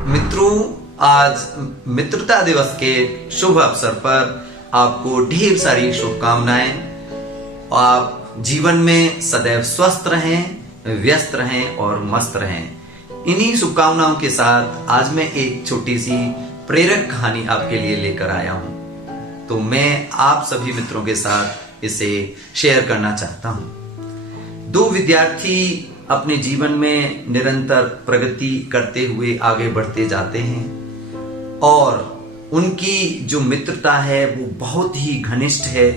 मित्रों, आज मित्रता दिवस के शुभ अवसर पर आपको ढेर सारी शुभकामनाएं। आप जीवन में सदैव स्वस्थ रहें, व्यस्त रहें और मस्त रहें। इन्हीं शुभकामनाओं के साथ आज मैं एक छोटी सी प्रेरक कहानी आपके लिए लेकर आया हूं। तो मैं आप सभी मित्रों के साथ इसे शेयर करना चाहता हूं। दो विद्यार्थी अपने जीवन में निरंतर प्रगति करते हुए आगे बढ़ते जाते हैं और उनकी जो मित्रता है वो बहुत ही घनिष्ठ है।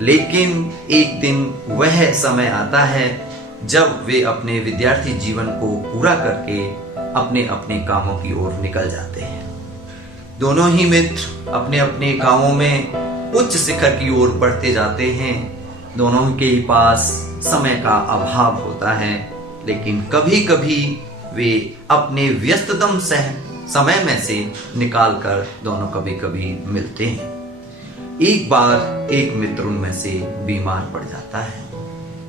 लेकिन एक दिन वह समय आता है जब वे अपने विद्यार्थी जीवन को पूरा करके अपने अपने कामों की ओर निकल जाते हैं। दोनों ही मित्र अपने अपने कामों में उच्च शिखर की ओर बढ़ते जाते हैं। दोनों के ही पास समय का अभाव होता है, लेकिन कभी कभी वे अपने व्यस्ततम समय में से निकालकर दोनों कभी कभी मिलते हैं। एक बार एक मित्र उनमें से बीमार पड़ जाता है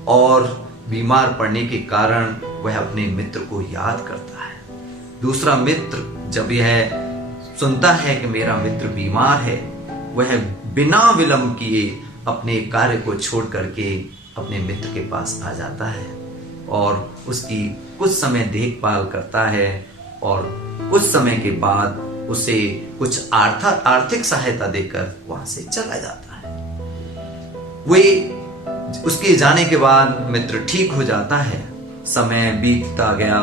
और बीमार पड़ने के कारण वह अपने मित्र को याद करता है। दूसरा मित्र जब यह सुनता है कि मेरा मित्र बीमार है, वह बिना विलंब किए अपने कार्य को छोड़ करके अपने मित्र के पास आ जाता है और उसकी कुछ समय देखभाल करता है और कुछ समय के बाद उसे कुछ आर्थिक सहायता देकर वहां से चला जाता है। वे उसके जाने के बाद मित्र ठीक हो जाता है। समय बीतता गया,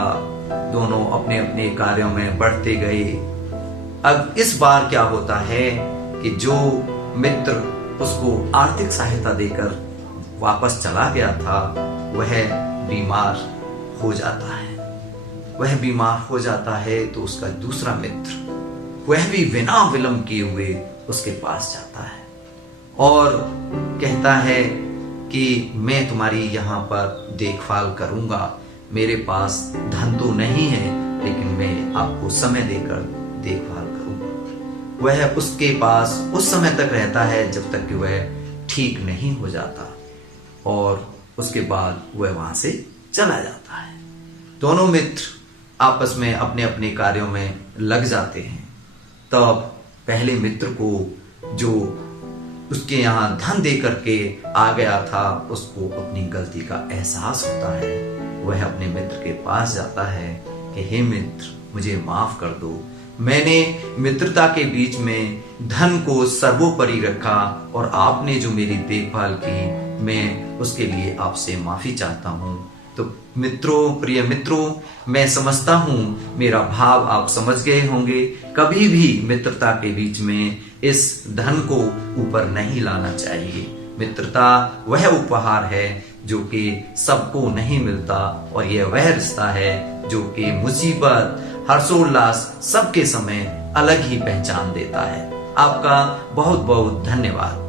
दोनों अपने अपने कार्यों में बढ़ते गए। अब इस बार क्या होता है कि जो मित्र उसको आर्थिक सहायता देकर वापस चला गया था, वह बीमार हो जाता है। वह बीमार हो जाता है तो उसका दूसरा मित्र वह भी बिना विलंब किए हुए उसके पास जाता है और कहता है कि मैं तुम्हारी यहाँ पर देखभाल करूंगा। मेरे पास धन तो नहीं है, लेकिन मैं आपको समय देकर देखभाल करूंगा। वह उसके पास उस समय तक रहता है जब तक कि वह ठीक नहीं हो जाता और उसके बाद वह वहां से चला जाता है। दोनों मित्र आपस में अपने अपने कार्यों में लग जाते हैं। तब पहले मित्र को जो उसके यहाँ धन दे करके आ गया था, उसको अपनी गलती का एहसास होता है। वह अपने मित्र के पास जाता है कि हे मित्र, मुझे माफ कर दो। मैंने मित्रता के बीच में धन को सर्वोपरि रखा और आपने जो मेरी देखभाल की, मैं उसके लिए आपसे माफी चाहता हूँ। तो मित्रों, प्रिय मित्रों, मैं समझता हूँ मेरा भाव आप समझ गए होंगे। कभी भी मित्रता के बीच में इस धन को ऊपर नहीं लाना चाहिए। मित्रता वह उपहार है जो कि सबको नहीं मिलता और यह वह रिश्ता है जो कि मुसीबत, हर्षोल्लास सबके समय अलग ही पहचान देता है। आपका बहुत बहुत धन्यवाद।